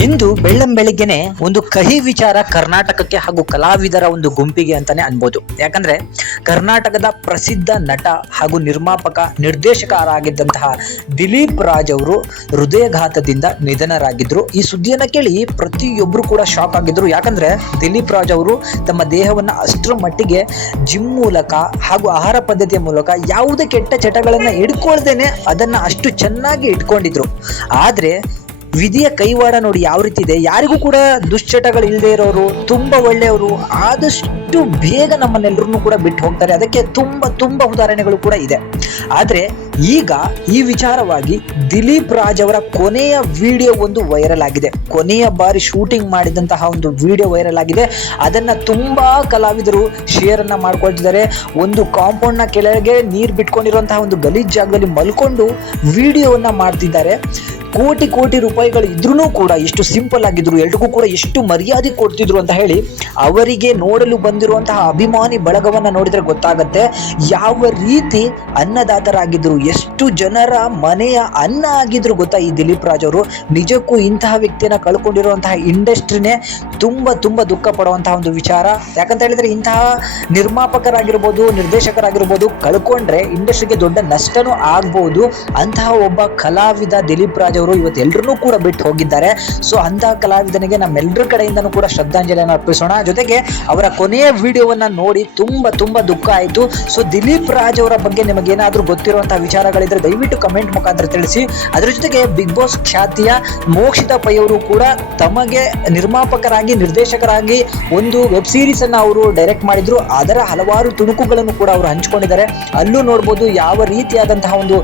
ಇಂದು ಬೆಳ್ಳಂಬೆಳಿಗ್ಗೆನೆ ಒಂದು ಕಹಿ ವಿಚಾರ ಕರ್ನಾಟಕಕ್ಕೆ ಹಾಗೂ ಕಲಾವಿದರ ಒಂದು ಗುಂಪಿಗೆ ಅಂತಾನೆ ಅನ್ಬೋದು. ಯಾಕಂದ್ರೆ ಕರ್ನಾಟಕದ ಪ್ರಸಿದ್ಧ ನಟ ಹಾಗೂ ನಿರ್ಮಾಪಕ ನಿರ್ದೇಶಕರಾಗಿದ್ದಂತಹ ದಿಲೀಪ್ ರಾಜ್ ಅವರು ಹೃದಯಘಾತದಿಂದ ನಿಧನರಾಗಿದ್ರು. ಈ ಸುದ್ದಿಯನ್ನ ಕೇಳಿ ಪ್ರತಿಯೊಬ್ರು ಕೂಡ ಶಾಕ್ ಆಗಿದ್ರು. ಯಾಕಂದ್ರೆ ದಿಲೀಪ್ ರಾಜ್ ಅವರು ತಮ್ಮ ದೇಹವನ್ನ ಅಷ್ಟರ ಮಟ್ಟಿಗೆ ಜಿಮ್ ಮೂಲಕ ಹಾಗೂ ಆಹಾರ ಪದ್ಧತಿಯ ಮೂಲಕ ಯಾವುದೇ ಕೆಟ್ಟ ಚಟಗಳನ್ನ ಹಿಡ್ಕೊಳ್ದೇನೆ ಅದನ್ನ ಅಷ್ಟು ಚೆನ್ನಾಗಿ ಇಟ್ಕೊಂಡಿದ್ರು. ಆದ್ರೆ ವಿಧಿಯ ಕೈವಾಡ ನೋಡಿ ಯಾವ ರೀತಿ ಇದೆ. ಯಾರಿಗೂ ಕೂಡ ದುಶ್ಚಟಗಳು ಇಲ್ಲದೆ ಇರೋರು, ತುಂಬಾ ಒಳ್ಳೆಯವರು ಆದಷ್ಟು ಬೇಗ ನಮ್ಮನ್ನೆಲ್ಲರನ್ನು ಕೂಡ ಬಿಟ್ಟು ಹೋಗ್ತಾರೆ. ಅದಕ್ಕೆ ತುಂಬಾ ಉದಾಹರಣೆಗಳು ಕೂಡ ಇದೆ. ಆದ್ರೆ ಈಗ ಈ ವಿಚಾರವಾಗಿ ದಿಲೀಪ್ ರಾಜ್ ಅವರ ಕೊನೆಯ ವಿಡಿಯೋ ಒಂದು ವೈರಲ್ ಆಗಿದೆ. ಕೊನೆಯ ಬಾರಿ ಶೂಟಿಂಗ್ ಮಾಡಿದಂತಹ ಒಂದು ವಿಡಿಯೋ ವೈರಲ್ ಆಗಿದೆ. ಅದನ್ನ ತುಂಬಾ ಕಲಾವಿದರು ಶೇರ್ ಅನ್ನ ಮಾಡ್ಕೊಳ್ತಿದ್ದಾರೆ. ಒಂದು ಕಾಂಪೌಂಡ್ ನ ಕೆಳಗೆ ನೀರು ಬಿಟ್ಕೊಂಡಿರುವಂತಹ ಒಂದು ಗಲೀಜ್ ಜಾಗದಲ್ಲಿ ಮಲ್ಕೊಂಡು ವಿಡಿಯೋವನ್ನ ಮಾಡ್ತಿದ್ದಾರೆ. ಕೋಟಿ ರೂಪಾಯಿಗಳು ಇದ್ರೂ ಕೂಡ ಎಷ್ಟು ಸಿಂಪಲ್ ಆಗಿದ್ರು, ಎಲ್ರಿಗೂ ಕೂಡ ಎಷ್ಟು ಮರ್ಯಾದೆ ಕೊಡ್ತಿದ್ರು ಅಂತ ಹೇಳಿ ಅವರಿಗೆ ನೋಡಲು ಬಂದಿರುವಂತಹ ಅಭಿಮಾನಿ ಬಳಗವನ್ನ ನೋಡಿದ್ರೆ ಗೊತ್ತಾಗತ್ತೆ ಯಾವ ರೀತಿ ಅನ್ನದಾತರಾಗಿದ್ರು, ಎಷ್ಟು ಜನರ ಮನೆಯ ಅನ್ನ ಆಗಿದ್ರು ಗೊತ್ತಾ ಈ ದಿಲೀಪ್ ರಾಜ್ ಅವರು. ನಿಜಕ್ಕೂ ಇಂತಹ ವ್ಯಕ್ತಿಯನ್ನ ಕಳ್ಕೊಂಡಿರುವಂತಹ ಇಂಡಸ್ಟ್ರಿನೇ ತುಂಬಾ ದುಃಖ ಪಡುವಂತಹ ಒಂದು ವಿಚಾರ. ಯಾಕಂತ ಹೇಳಿದ್ರೆ ಇಂತಹ ನಿರ್ಮಾಪಕರಾಗಿರ್ಬೋದು, ನಿರ್ದೇಶಕರಾಗಿರ್ಬೋದು ಕಳ್ಕೊಂಡ್ರೆ ಇಂಡಸ್ಟ್ರಿಗೆ ದೊಡ್ಡ ನಷ್ಟನೂ ಆಗ್ಬಹುದು. ಅಂತಹ ಒಬ್ಬ ಕಲಾವಿದ ದಿಲೀಪ್ ರಾಜ್ ಅವರು ಇವತ್ತು ಎಲ್ಲರನ್ನೂ ಕೂಡ ಬಿಟ್ಟು ಹೋಗಿದ್ದಾರೆ. ಸೊ ಅಂತಹ ಕಲಾವಿದನಿಗೆ ನಮ್ಮೆಲ್ಲರ ಕಡೆಯಿಂದನೂ ಕೂಡ ಶ್ರದ್ಧಾಂಜಲಿಯನ್ನು ಅರ್ಪಿಸೋಣ. ಜೊತೆಗೆ ಅವರ ಕೊನೆಯ ವಿಡಿಯೋವನ್ನ ನೋಡಿ ತುಂಬಾ ದುಃಖ ಆಯಿತು. ಸೊ ದಿಲೀಪ್ ರಾಜ್ ಅವರ ಬಗ್ಗೆ ನಿಮಗೇನಾದ್ರೂ ಗೊತ್ತಿರುವಂತಹ ವಿಚಾರಗಳಿದ್ರೆ ದಯವಿಟ್ಟು ಕಮೆಂಟ್ ಮುಖಾಂತರ ತಿಳಿಸಿ. ಅದರ ಜೊತೆಗೆ ಬಿಗ್ ಬಾಸ್ ಖ್ಯಾತಿಯ ಮೋಕ್ಷಿತಾ ಪೈ ಅವರು ಕೂಡ ತಮಗೆ ನಿರ್ಮಾಪಕರಾಗಿ ನಿರ್ದೇಶಕರಾಗಿ ಒಂದು ವೆಬ್ ಸೀರೀಸ್ ಅನ್ನ ಅವರು ಡೈರೆಕ್ಟ್ ಮಾಡಿದ್ರು. ಅದರ ಹಲವಾರು ತುಣುಕುಗಳನ್ನು ಕೂಡ ಅವರು ಹಂಚಿಕೊಂಡಿದ್ದಾರೆ. ಅಲ್ಲೂ ನೋಡ್ಬೋದು ಯಾವ ರೀತಿಯಾದಂತಹ ಒಂದು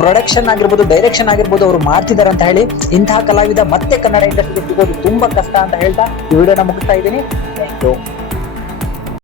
ಪ್ರೊಡಕ್ಷನ್ ಆಗಿರ್ಬೋದು, ಡೈರೆಕ್ಷನ್ ಆಗಿರ್ಬೋದು ಅವರು ಮಾಡ್ತಿದ್ದಾರೆ ಅಂತ ಹೇಳಿ. ಇಂತಹ ಕಲಾವಿದ ಮತ್ತೆ ಕನ್ನಡ ಇಂಡಸ್ಟ್ರಿಗೆ ಸಿಗೋದು ತುಂಬಾ ಕಷ್ಟ ಅಂತ ಹೇಳ್ತಾ ಈ ವಿಡಿಯೋನ ಮುಗಿಸ್ತಾ ಇದ್ದೀನಿ. Thank you.